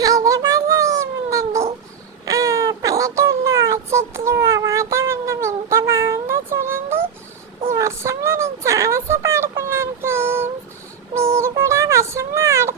హైదరాబాద్లో ఏముందండి, పల్లెటూరులో ఆ చెట్లు, ఆ వాతావరణం ఎంత బాగుందో చూడండి. ఈ వర్షంలో నేను చాలాసేపు ఆడుకున్నాను ఫ్రెండ్స్. మీరు కూడా వర్షంలో ఆడుకున్నారా?